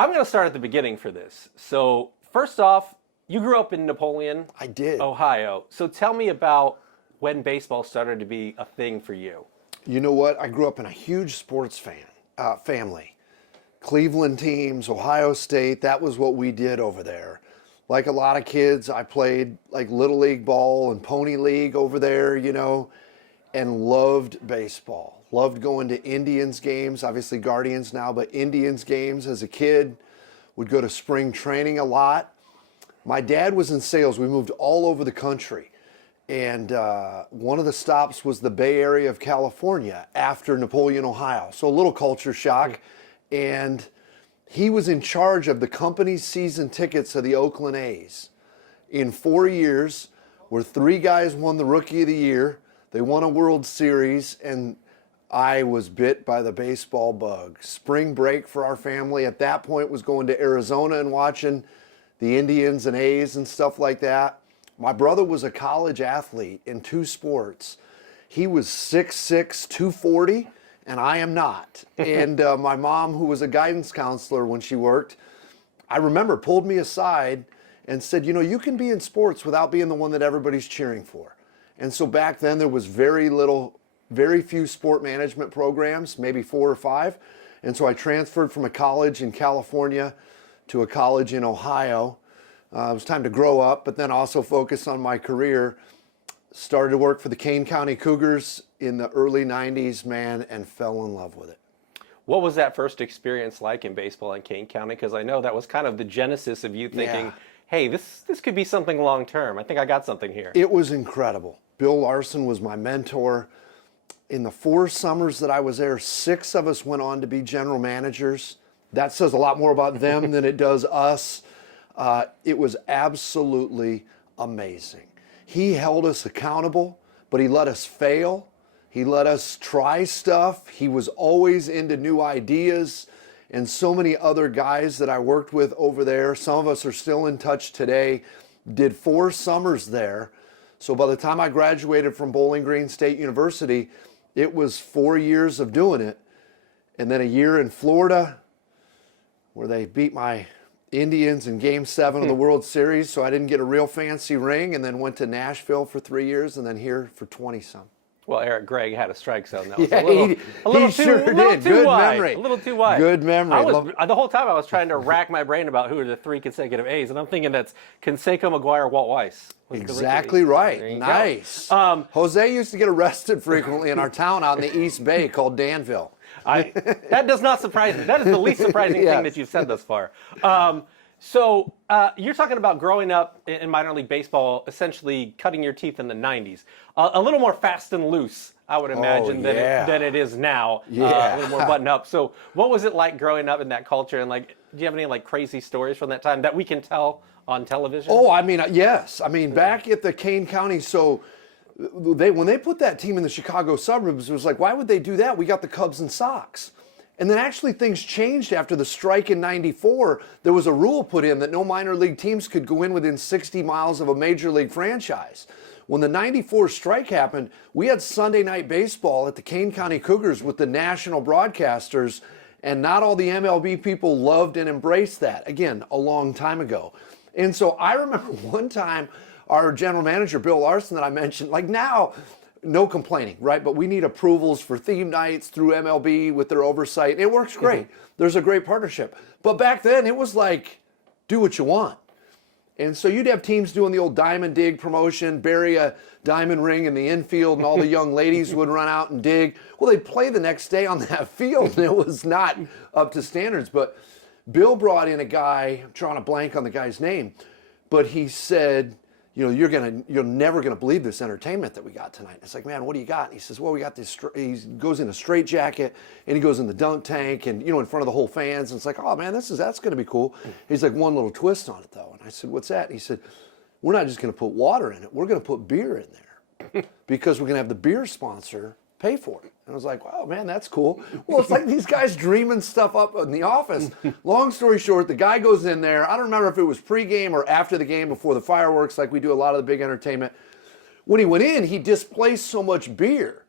I'm going to start at the beginning for this. So first off, you grew up in Napoleon, I did. Ohio. So tell me about when baseball started to be a thing for you. You know what? I grew up in a huge sports family. Cleveland teams, Ohio State, that was what we did over there. Like a lot of kids, I played like Little League ball and Pony League over there, and loved baseball. Loved going to Indians games, obviously Guardians now, but Indians games as a kid. Would go to spring training a lot. My dad was in sales. We moved all over the country. And one of the stops was the Bay Area of California after Napoleon, Ohio. So a little culture shock. And he was in charge of the company's season tickets of the Oakland A's. In 4 years, where 3 guys won the Rookie of the Year, they won a World Series, and I was bit by the baseball bug. Spring break for our family at that point was going to Arizona and watching the Indians and A's and stuff like that. My brother was a college athlete in 2 sports. He was 6'6", 240, and I am not. And my mom, who was a guidance counselor when she worked, I remember pulled me aside and said, you can be in sports without being the one that everybody's cheering for. And so back then there was very few sport management programs, maybe 4 or 5. And so I transferred from a college in California to a college in Ohio. It was time to grow up, but then also focus on my career. Started to work for the Kane County Cougars in the early 90s, man, and fell in love with it. What was that first experience like in baseball in Kane County? Because I know that was kind of the genesis of you thinking, hey, this could be something long term. I think I got something here. It was incredible. Bill Larson was my mentor. In the 4 summers that I was there, 6 of us went on to be general managers. That says a lot more about them than it does us. It was absolutely amazing. He held us accountable, but he let us fail. He let us try stuff. He was always into new ideas. And so many other guys that I worked with over there, some of us are still in touch today, did 4 summers there. So by the time I graduated from Bowling Green State University, it was 4 years of doing it. And then a year in Florida where they beat my Indians in Game 7 of the World Series, so I didn't get a real fancy ring, and then went to Nashville for 3 years, and then here for 20-some. Well, Eric Gregg had a strike zone. That was Yeah, a little he too, sure a little did. too Good wide. memory. A little too wide. Good memory. The whole time I was trying to rack my brain about who are the 3 consecutive A's, and I'm thinking that's Canseco, McGuire, Walt Weiss. Exactly right. Nice. Jose used to get arrested frequently in our town out in the East Bay called Danville. That does not surprise me. That is the least surprising thing that you've said thus far. So you're talking about growing up in minor league baseball, essentially cutting your teeth in the 90s. A little more fast and loose, I would imagine, than it is now. A little more buttoned up. So what was it like growing up in that culture? And do you have any crazy stories from that time that we can tell on television? Oh, I mean, yes. I mean, back at the Kane County, so when they put that team in the Chicago suburbs, it was like, why would they do that? We got the Cubs and Sox. And then actually things changed after the strike in '94. There was a rule put in that no minor league teams could go in within 60 miles of a major league franchise. When the '94 strike happened, we had Sunday night baseball at the Kane County Cougars with the national broadcasters, and not all the MLB people loved and embraced that. Again, a long time ago. And so I remember one time our general manager, Bill Larson, that I mentioned, now, no complaining, right? But we need approvals for theme nights through MLB with their oversight. It works great. There's a great partnership. But back then, it was like, do what you want. And so you'd have teams doing the old diamond dig promotion, bury a diamond ring in the infield, and all the young ladies would run out and dig. Well, they'd play the next day on that field, and it was not up to standards. But Bill brought in a guy, I'm drawing a blank on the guy's name, but he said, you're never gonna believe this entertainment that we got tonight. It's like, man, what do you got? And he says, well, we got this. He goes in a straight jacket and he goes in the dunk tank and in front of the whole fans. And it's like, oh man, that's gonna be cool. He's like, one little twist on it though. And I said, what's that? And he said, we're not just gonna put water in it. We're gonna put beer in there because we're gonna have the beer sponsor pay for it. And I was like, wow, man, that's cool. Well, it's like these guys dreaming stuff up in the office. Long story short, the guy goes in there. I don't remember if it was pregame or after the game before the fireworks, like we do a lot of the big entertainment. When he went in, he displaced so much beer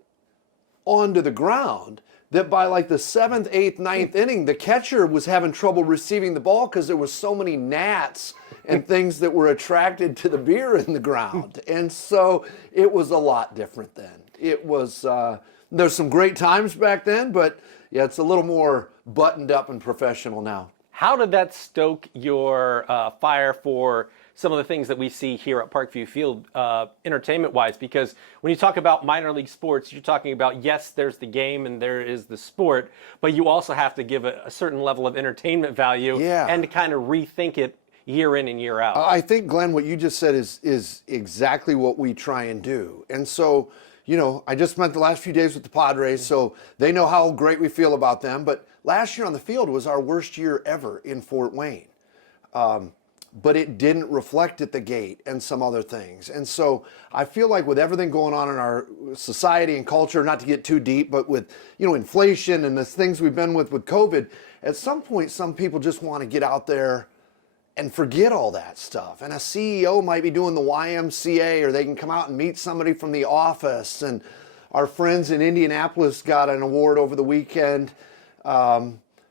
onto the ground that by like the 7th, 8th, 9th inning, the catcher was having trouble receiving the ball because there was so many gnats and things that were attracted to the beer in the ground. And so it was a lot different then. It was, there's some great times back then, but yeah, it's a little more buttoned up and professional now. How did that stoke your fire for some of the things that we see here at Parkview Field, entertainment-wise? Because when you talk about minor league sports, you're talking about, yes, there's the game and there is the sport, but you also have to give a certain level of entertainment value and to kind of rethink it year in and year out. I think, Glenn, what you just said is exactly what we try and do. And so, you know, I just spent the last few days with the Padres, so they know how great we feel about them. But last year on the field was our worst year ever in Fort Wayne. But it didn't reflect at the gate and some other things. And so I feel like with everything going on in our society and culture, not to get too deep, but with, you know, inflation and the things we've been with COVID, at some point, some people just want to get out there and forget all that stuff. And a CEO might be doing the YMCA, or they can come out and meet somebody from the office. And our friends in Indianapolis got an award over the weekend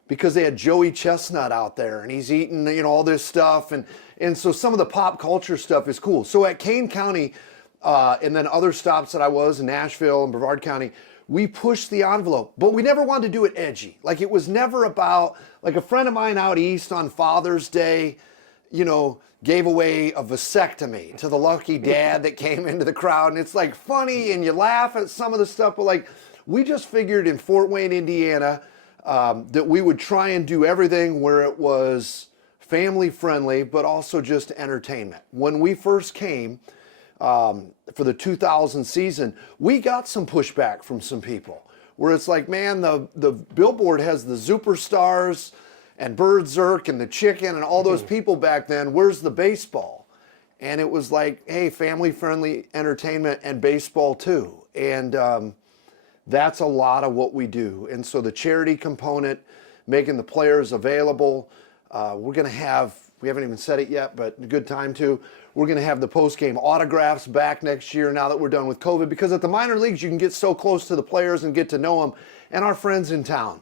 because they had Joey Chestnut out there, and he's eating, you know, all this stuff. And so some of the pop culture stuff is cool. So at Kane County, and then other stops that I was in Nashville and Brevard County, we pushed the envelope, but we never wanted to do it edgy. Like, it was never about, like, a friend of mine out east on Father's Day, you know, gave away a vasectomy to the lucky dad that came into the crowd. And it's like funny and you laugh at some of the stuff, but like, we just figured in Fort Wayne, Indiana, that we would try and do everything where it was family friendly, but also just entertainment. When we first came for the 2000 season, we got some pushback from some people where it's like, man, the billboard has the Superstars and Bird Zirk and the Chicken and all those people back then. Where's the baseball? And it was like, hey, family-friendly entertainment and baseball too. And that's a lot of what we do. And so the charity component, making the players available, we're going to have, we haven't even said it yet, but a good time to, we're going to have the post-game autographs back next year now that we're done with COVID, because at the minor leagues, you can get so close to the players and get to know them. And our friends in town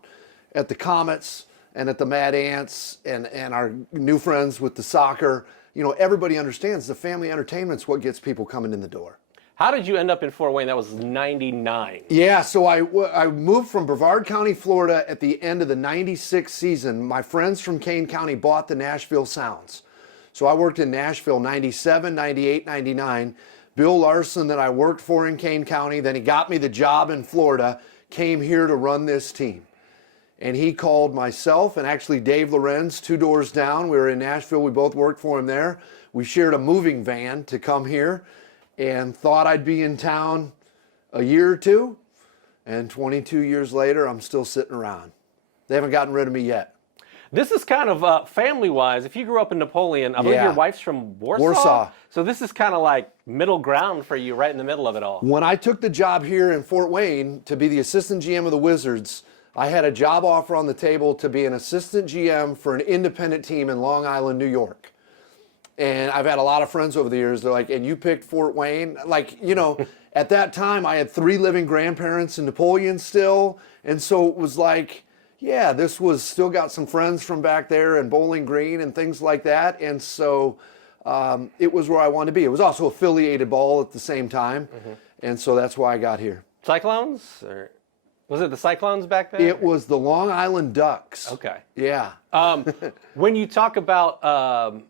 at the Comets and at the Mad Ants and our new friends with the soccer, you know, everybody understands the family entertainment's what gets people coming in the door. How did you end up in Fort Wayne? That was 99. Yeah, so I moved from Brevard County, Florida at the end of the 96 season. My friends from Kane County bought the Nashville Sounds. So I worked in Nashville 97, 98, 99. Bill Larson that I worked for in Kane County, then he got me the job in Florida, came here to run this team. And he called myself and actually Dave Lorenz, 2 doors down. We were in Nashville. We both worked for him there. We shared a moving van to come here and thought I'd be in town a year or two. And 22 years later, I'm still sitting around. They haven't gotten rid of me yet. This is kind of family-wise. If you grew up in Napoleon, I believe your wife's from Warsaw. Warsaw. So this is kind of like middle ground for you, right in the middle of it all. When I took the job here in Fort Wayne to be the assistant GM of the Wizards, I had a job offer on the table to be an assistant GM for an independent team in Long Island, New York. And I've had a lot of friends over the years. They're like, and you picked Fort Wayne? Like, you know, at that time, I had 3 living grandparents in Napoleon still. And so it was like, yeah, this was still got some friends from back there in Bowling Green and things like that. And so it was where I wanted to be. It was also affiliated ball at the same time. And so that's why I got here. Cyclones? Or was it the Cyclones back then? It was the Long Island Ducks. Okay. Yeah. When you talk about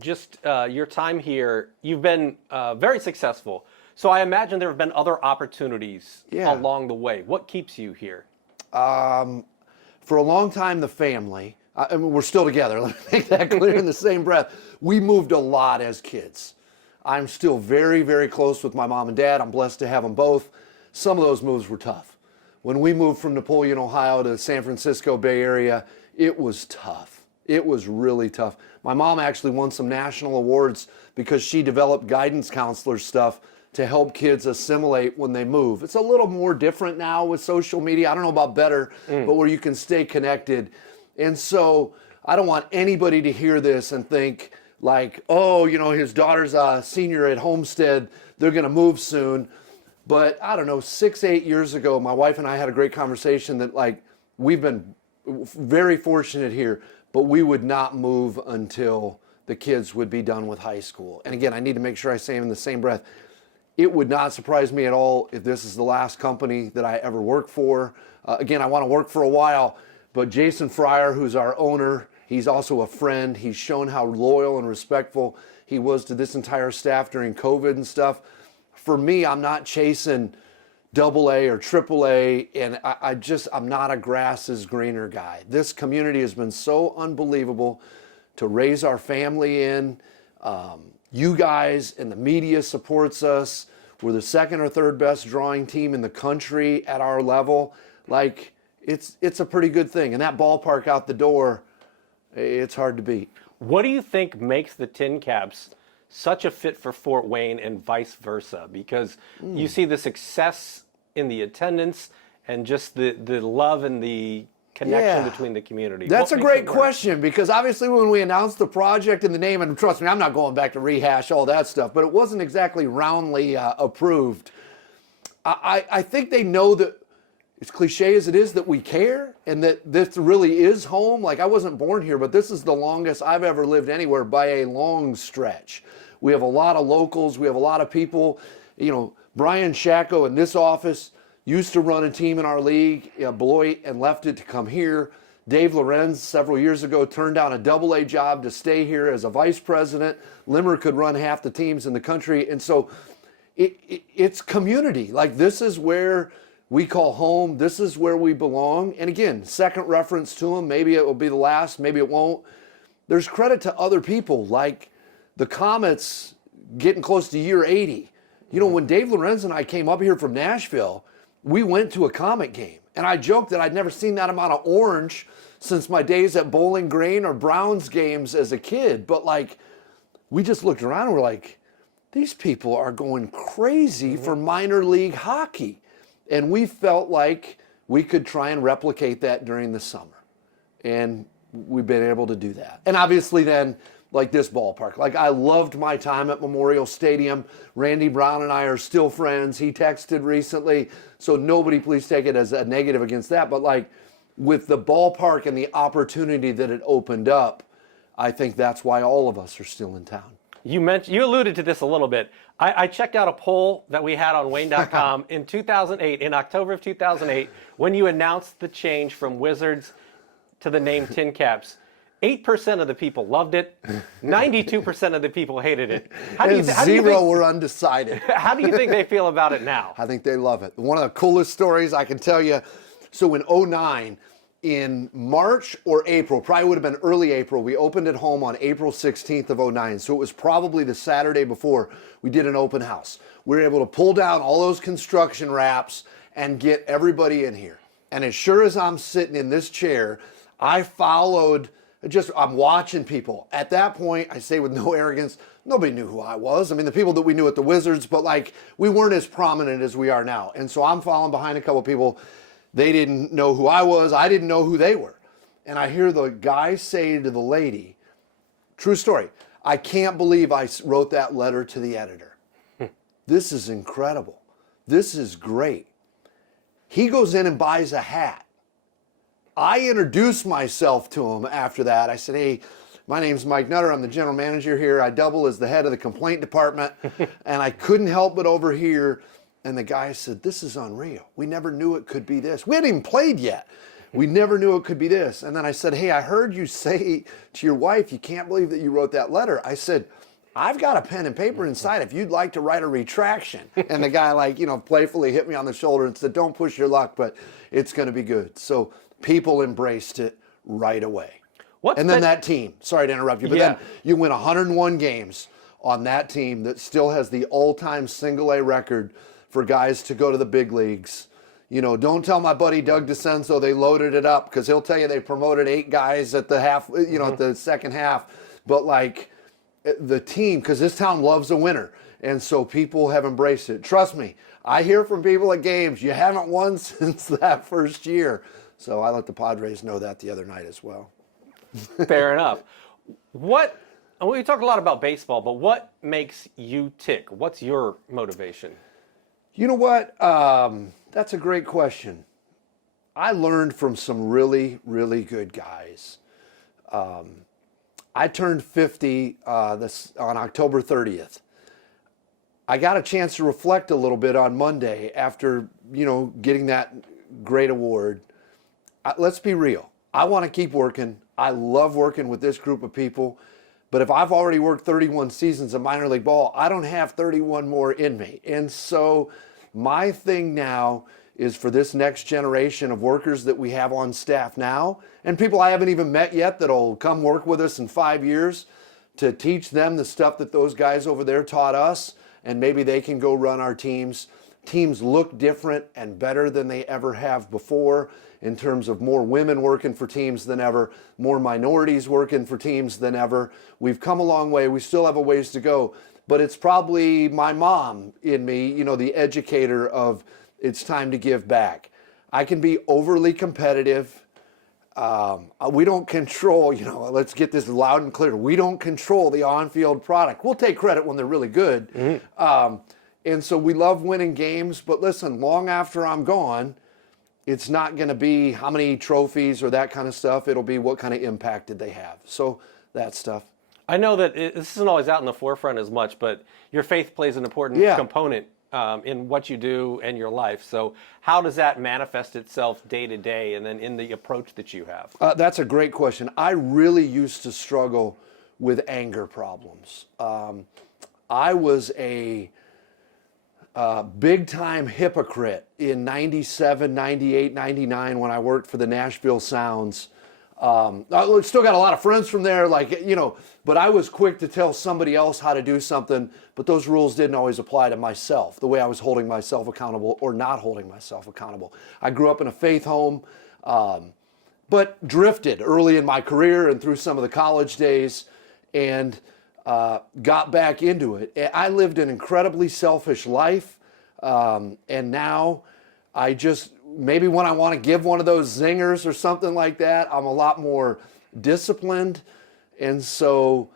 just your time here, you've been very successful. So I imagine there have been other opportunities along the way. What keeps you here? For a long time, the family. I mean, we're still together. Let me make that clear in the same breath. We moved a lot as kids. I'm still very, very close with my mom and dad. I'm blessed to have them both. Some of those moves were tough. When we moved from Napoleon, Ohio to San Francisco Bay Area, it was tough. It was really tough. My mom actually won some national awards because she developed guidance counselor stuff to help kids assimilate when they move. It's a little more different now with social media. I don't know about better, but where you can stay connected. And so I don't want anybody to hear this and think like, oh, you know, his daughter's a senior at Homestead, they're gonna move soon. But I don't know, 6, 8 years ago, my wife and I had a great conversation that like we've been very fortunate here, but we would not move until the kids would be done with high school. And again, I need to make sure I say in the same breath, it would not surprise me at all if this is the last company that I ever work for. Again, I want to work for a while, but Jason Fryer, who's our owner, he's also a friend. He's shown how loyal and respectful he was to this entire staff during COVID and stuff. For me, I'm not chasing AA or AAA, and I'm not a grass is greener guy. This community has been so unbelievable to raise our family in. You guys and the media supports us. We're the second or third best drawing team in the country at our level. Like, it's a pretty good thing. And that ballpark out the door, it's hard to beat. What do you think makes the TinCaps such a fit for Fort Wayne and vice versa? Because you see the success in the attendance and just the love and the connection between the community. That's a great question, because obviously when we announced the project and the name, and trust me, I'm not going back to rehash all that stuff, but it wasn't exactly roundly approved. I think they know that, as cliche as it is, that we care and that this really is home. Like, I wasn't born here, but this is the longest I've ever lived anywhere by a long stretch. We have a lot of locals. We have a lot of people. You know, Brian Shacko in this office used to run a team in our league, Beloit, and left it to come here. Dave Lorenz, several years ago, turned down a AA job to stay here as a vice president. Limmer could run half the teams in the country. And so it's community. Like, this is where we call home. This is where we belong. And again, second reference to them. Maybe it will be the last. Maybe it won't. There's credit to other people, like the Comets getting close to year 80. You know, when Dave Lorenz and I came up here from Nashville, we went to a Comet game. And I joked that I'd never seen that amount of orange since my days at Bowling Green or Browns games as a kid. But like, we just looked around and we're like, these people are going crazy for minor league hockey. And we felt like we could try and replicate that during the summer. And we've been able to do that. And obviously then, like this ballpark. Like, I loved my time at Memorial Stadium. Randy Brown and I are still friends. He texted recently, so nobody please take it as a negative against that. But like, with the ballpark and the opportunity that it opened up, I think that's why all of us are still in town. You alluded to this a little bit. I checked out a poll that we had on Wayne.com in 2008, in October of 2008, when you announced the change from Wizards to the name TinCaps. 8% of the people loved it. 92% of the people hated it. Zero were undecided. How do you think they feel about it now? I think they love it. One of the coolest stories I can tell you. So in 2009, in March or April, probably would have been early April, we opened at home on April 16th of 2009. So it was probably the Saturday before we did an open house. We were able to pull down all those construction wraps and get everybody in here. And as sure as I'm sitting in this chair, I followed. I'm watching people. At that point, I say with no arrogance, nobody knew who I was. I mean, the people that we knew at the Wizards, but like, we weren't as prominent as we are now. And so I'm following behind a couple of people. They didn't know who I was. I didn't know who they were. And I hear the guy say to the lady, true story, I can't believe I wrote that letter to the editor. This is incredible. This is great. He goes in and buys a hat. I introduced myself to him after that. I said, hey, my name's Mike Nutter. I'm the general manager here. I double as the head of the complaint department. And I couldn't help but overhear. And the guy said, this is unreal. We never knew it could be this. We hadn't even played yet. We never knew it could be this. And then I said, hey, I heard you say to your wife, you can't believe that you wrote that letter. I said, I've got a pen and paper inside if you'd like to write a retraction. And the guy, like, you know, playfully hit me on the shoulder and said, don't push your luck, but it's going to be good. So people embraced it right away. And then that team, sorry to interrupt you, but then you win 101 games on that team that still has the all-time single-A record for guys to go to the big leagues. You know, don't tell my buddy Doug DeCenso they loaded it up, because he'll tell you they promoted 8 guys at the half, you know, at the second half. But like, the team, because this town loves a winner, and so people have embraced it. Trust me, I hear from people at games, you haven't won since that first year. So I let the Padres know that the other night as well. Fair enough. We talk a lot about baseball, but what makes you tick? What's your motivation? You know what? That's a great question. I learned from some really, really good guys. I turned 50 on October 30th. I got a chance to reflect a little bit on Monday after, getting that great award. Let's be real. I want to keep working. I love working with this group of people. But if I've already worked 31 seasons of minor league ball, I don't have 31 more in me. And so my thing now is for this next generation of workers that we have on staff now, and people I haven't even met yet that'll come work with us in 5 years, to teach them the stuff that those guys over there taught us, and maybe they can go run our teams. Teams look different and better than they ever have before, in terms of more women working for teams than ever, more minorities working for teams than ever. We've come a long way. We still have a ways to go, but it's probably my mom in me, the educator of it's time to give back. I can be overly competitive. We don't control, let's get this loud and clear. We don't control the on-field product. We'll take credit when they're really good. Mm-hmm. And so we love winning games, but listen, long after I'm gone, it's not going to be how many trophies or that kind of stuff. It'll be what kind of impact did they have. So that stuff. I know that this isn't always out in the forefront as much, but your faith plays an important component in what you do and your life. So how does that manifest itself day to day and then in the approach that you have? That's a great question. I really used to struggle with anger problems. I was a big-time hypocrite in 97, 98, 99 when I worked for the Nashville Sounds. I still got a lot of friends from there, but I was quick to tell somebody else how to do something, but those rules didn't always apply to myself, the way I was holding myself accountable or not holding myself accountable. I grew up in a faith home, but drifted early in my career and through some of the college days, and got back into it. I lived an incredibly selfish life, and now I just, maybe when I want to give one of those zingers or something like that, I'm a lot more disciplined. And so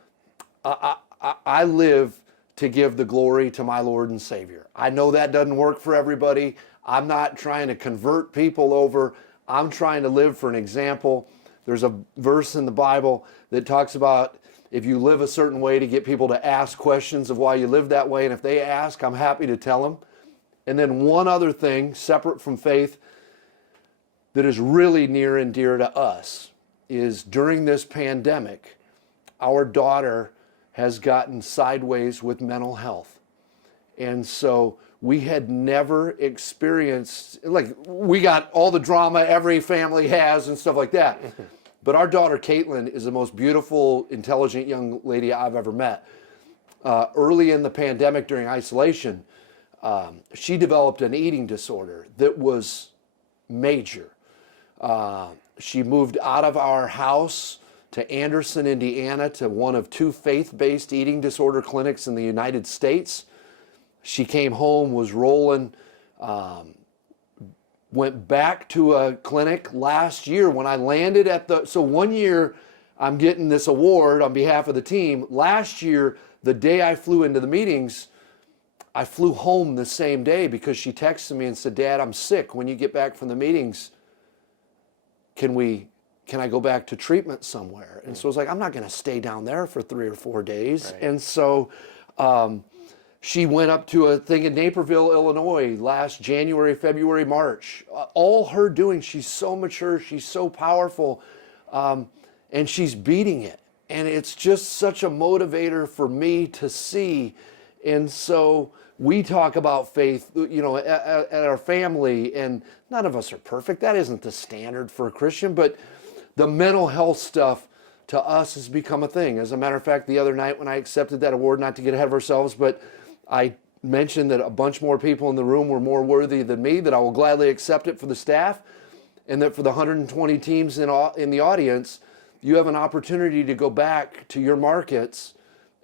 I live to give the glory to my Lord and Savior. I know that doesn't work for everybody. I'm not trying to convert people over. I'm trying to live for an example. There's a verse in the Bible that talks about if you live a certain way, to get people to ask questions of why you live that way. And if they ask, I'm happy to tell them. And then one other thing, separate from faith, that is really near and dear to us is during this pandemic, our daughter has gotten sideways with mental health. And so we had never experienced, we got all the drama every family has and stuff like that. But our daughter, Caitlin, is the most beautiful, intelligent young lady I've ever met. Early in the pandemic during isolation, she developed an eating disorder that was major. She moved out of our house to Anderson, Indiana, to one of 2 faith-based eating disorder clinics in the United States. She came home, was rolling, went back to a clinic last year when I landed so one year I'm getting this award on behalf of the team. Last year, the day I flew into the meetings, I flew home the same day because she texted me and said, Dad, I'm sick. When you get back from the meetings, can I go back to treatment somewhere? And so I was like, I'm not going to stay down there for 3 or 4 days. Right. And so she went up to a thing in Naperville, Illinois last January, February, March. All her doing, she's so mature, she's so powerful, and she's beating it. And it's just such a motivator for me to see. And so we talk about faith, at our family, and none of us are perfect. That isn't the standard for a Christian, but the mental health stuff to us has become a thing. As a matter of fact, the other night when I accepted that award, not to get ahead of ourselves, but I mentioned that a bunch more people in the room were more worthy than me, that I will gladly accept it for the staff, and that for the 120 teams in the audience, you have an opportunity to go back to your markets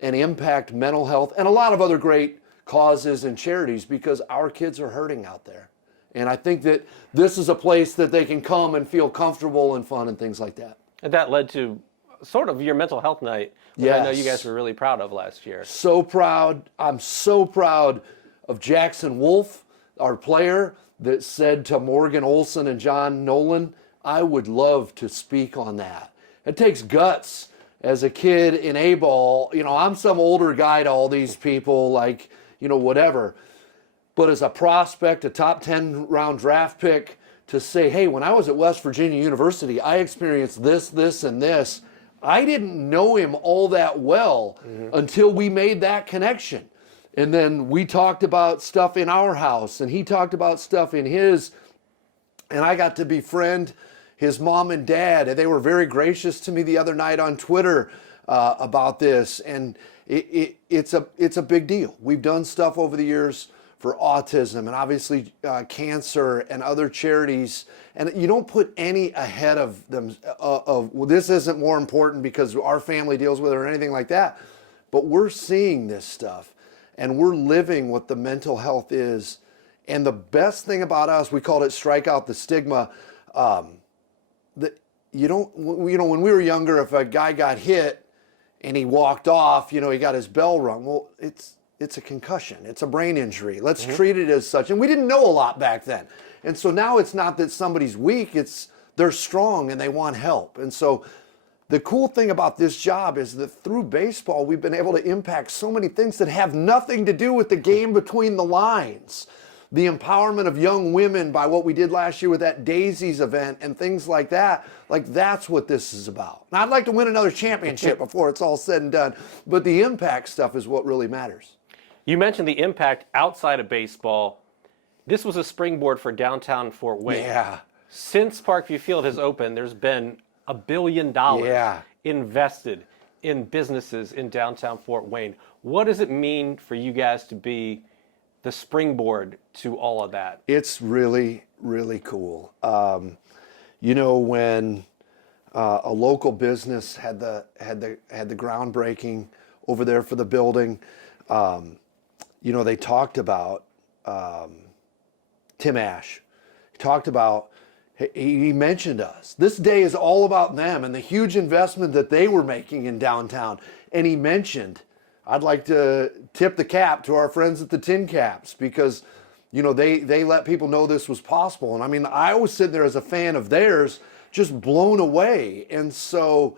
and impact mental health and a lot of other great causes and charities, because our kids are hurting out there. And I think that this is a place that they can come and feel comfortable and fun and things like that. And that led to sort of your mental health night, which I know you guys were really proud of last year. So proud. I'm so proud of Jackson Wolf, our player that said to Morgan Olson and John Nolan, I would love to speak on that. It takes guts as a kid in A-ball. I'm some older guy to all these people, like, whatever. But as a prospect, a top 10 round draft pick, to say, hey, when I was at West Virginia University, I experienced this, this, and this. I didn't know him all that well until we made that connection. And then we talked about stuff in our house, and he talked about stuff in his, and I got to befriend his mom and dad, and they were very gracious to me the other night on Twitter about this, and it's a big deal. We've done stuff over the years for autism and obviously cancer and other charities, and you don't put any ahead of them. Well, this isn't more important because our family deals with it or anything like that, but we're seeing this stuff, and we're living what the mental health is. And the best thing about us, we called it Strike Out the Stigma. That when we were younger, if a guy got hit and he walked off, he got his bell rung. Well, it's a concussion. It's a brain injury. Let's treat it as such. And we didn't know a lot back then. And so now it's not that somebody's weak. It's they're strong and they want help. And so the cool thing about this job is that through baseball, we've been able to impact so many things that have nothing to do with the game between the lines. The empowerment of young women by what we did last year with that Daisies event and things like that. Like, that's what this is about. Now, I'd like to win another championship before it's all said and done, but the impact stuff is what really matters. You mentioned the impact outside of baseball. This was a springboard for downtown Fort Wayne. Yeah. Since Parkview Field has opened, there's been $1 billion invested in businesses in downtown Fort Wayne. What does it mean for you guys to be the springboard to all of that? It's really, really cool. When a local business had the groundbreaking over there for the building, they talked about Tim Ash. He talked about, he mentioned us. This day is all about them and the huge investment that they were making in downtown. And he mentioned, I'd like to tip the cap to our friends at the TinCaps because, they let people know this was possible. And I mean, I was sitting there as a fan of theirs, just blown away. And so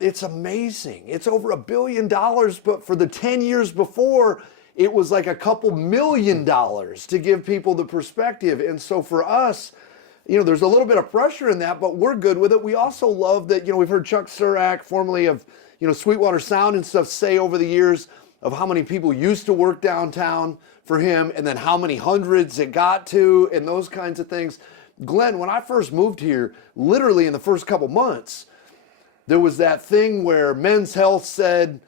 it's amazing. It's over $1 billion, but for the 10 years before, it was like a couple $1 million to give people the perspective. And so for us, there's a little bit of pressure in that, but we're good with it. We also love that, we've heard Chuck Surak, formerly of, Sweetwater Sound and stuff, say over the years of how many people used to work downtown for him and then how many hundreds it got to and those kinds of things. Glenn, when I first moved here, literally in the first couple months, there was that thing where Men's Health said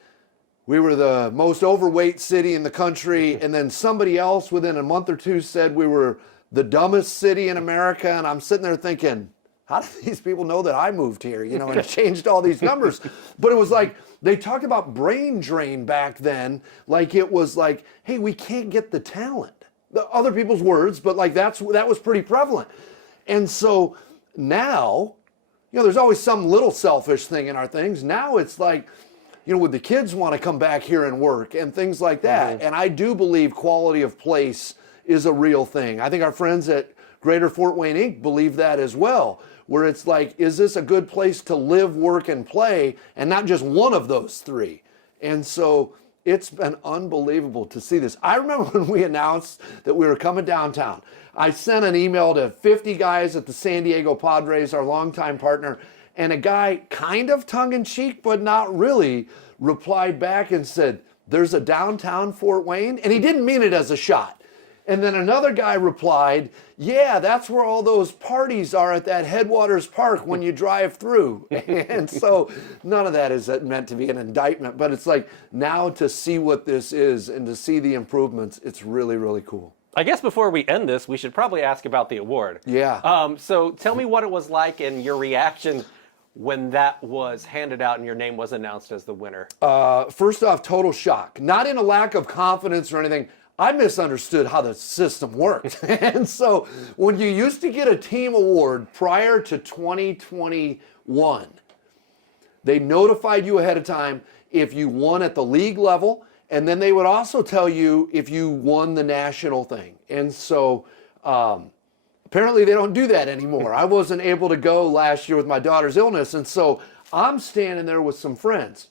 we were the most overweight city in the country, and then somebody else within a month or two said we were the dumbest city in America, and I'm sitting there thinking, how do these people know that I moved here, and it changed all these numbers? But it was like, they talked about brain drain back then, like it was like, hey, we can't get the talent. The other people's words, but like that was pretty prevalent. And so now, there's always some little selfish thing in our things. Now it's like, would the kids want to come back here and work and things like that? And I do believe quality of place is a real thing. I think our friends at Greater Fort Wayne Inc. believe that as well, where it's like, is this a good place to live, work, and play, and not just one of those three? And so it's been unbelievable to see this. I remember when we announced that we were coming downtown, I sent an email to 50 guys at the San Diego Padres, our longtime partner, and a guy, kind of tongue-in-cheek, but not really, replied back and said, there's a downtown Fort Wayne? And he didn't mean it as a shot. And then another guy replied, yeah, that's where all those parties are at that Headwaters Park when you drive through. And so none of that is meant to be an indictment, but it's like now to see what this is and to see the improvements, it's really, really cool. I guess before we end this, we should probably ask about the award. Yeah. So tell me what it was like and your reaction when that was handed out and your name was announced as the winner. First off, total shock. Not in a lack of confidence or anything. I misunderstood how the system worked. And so when you used to get a team award prior to 2021, they notified you ahead of time if you won at the league level And then they would also tell you if you won the national thing. And so apparently they don't do that anymore. I wasn't able to go last year with my daughter's illness. And so I'm standing there with some friends.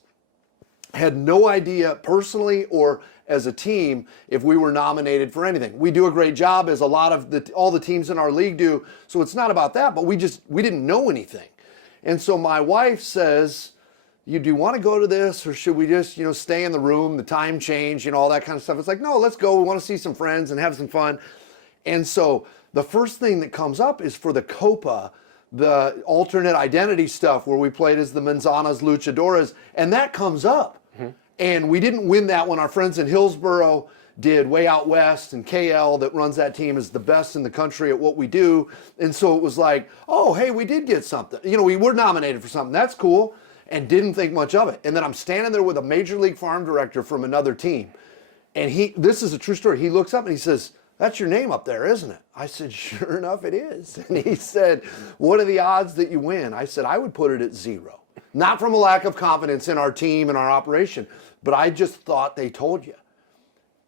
Had no idea personally or as a team if we were nominated for anything. We do a great job, as a lot of all the teams in our league do. So it's not about that, but we didn't know anything. And so my wife says, do you want to go to this, or should we just, stay in the room, the time change, all that kind of stuff? It's like, no, let's go. We want to see some friends and have some fun. And so the first thing that comes up is for the Copa, the alternate identity stuff where we played as the Manzanas Luchadoras, and that comes up. Mm-hmm. And we didn't win that one. Our friends in Hillsboro did, way out west, and KL that runs that team is the best in the country at what we do. And so it was like, oh, hey, we did get something. We were nominated for something. That's cool. And didn't think much of it. And then I'm standing there with a major league farm director from another team. And this is a true story. He looks up and he says, that's your name up there, isn't it? I said, sure enough, it is. And he said, what are the odds that you win? I said, I would put it at 0. Not from a lack of confidence in our team and our operation, but I just thought they told you.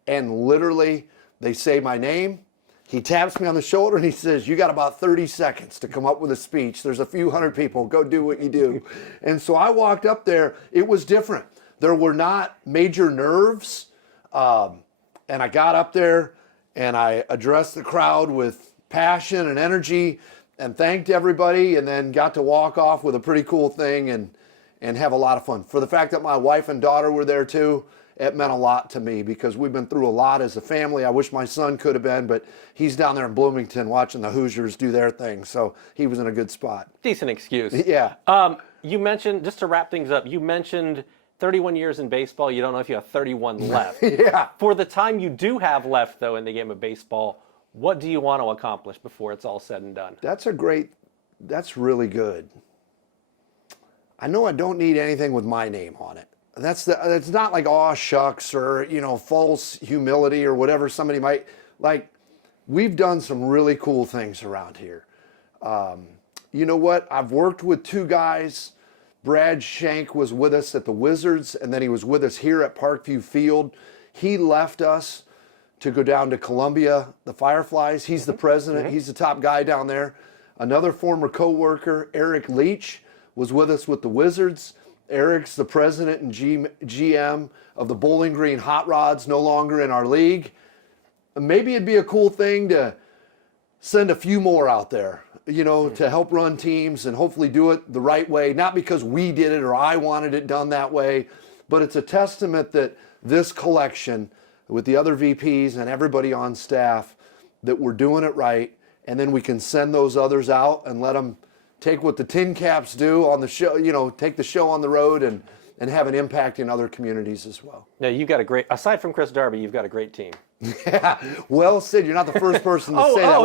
And literally, they say my name. He taps me on the shoulder and he says, you got about 30 seconds to come up with a speech. There's a few hundred people. Go do what you do. And so I walked up there. It was different. There were not major nerves. And I got up there and I addressed the crowd with passion and energy and thanked everybody, and then got to walk off with a pretty cool thing and have a lot of fun. For the fact that my wife and daughter were there too, it meant a lot to me because we've been through a lot as a family. I wish my son could have been, but he's down there in Bloomington watching the Hoosiers do their thing, so he was in a good spot. Decent excuse. Yeah. You mentioned, just to wrap things up, you mentioned 31 years in baseball. You don't know if you have 31 left. Yeah. For the time you do have left, though, in the game of baseball, what do you want to accomplish before it's all said and done? That's really good. I know I don't need anything with my name on it. It's not like, aw shucks, or, false humility or whatever somebody might, like, we've done some really cool things around here. You know what? I've worked with 2 guys. Brad Shank was with us at the Wizards, and then he was with us here at Parkview Field. He left us to go down to Columbia, the Fireflies. He's the president. Mm-hmm. He's the top guy down there. Another former coworker, Eric Leach, was with us with the Wizards. Eric's the president and GM of the Bowling Green Hot Rods, no longer in our league. Maybe it'd be a cool thing to send a few more out there, to help run teams and hopefully do it the right way. Not because we did it or I wanted it done that way, but it's a testament that this collection with the other VPs and everybody on staff, that we're doing it right. And then we can send those others out and let them take what the TinCaps do on the show, take the show on the road and have an impact in other communities as well. Now, you've got aside from Chris Darby, you've got a great team. Yeah. Well, Sid, you're not the first person to say that.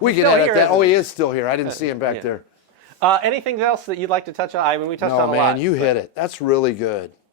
We can edit that. Oh, he is still here. I didn't see him back there. Anything else that you'd like to touch on? I mean, we touched on a lot. No, man, you hit it. That's really good.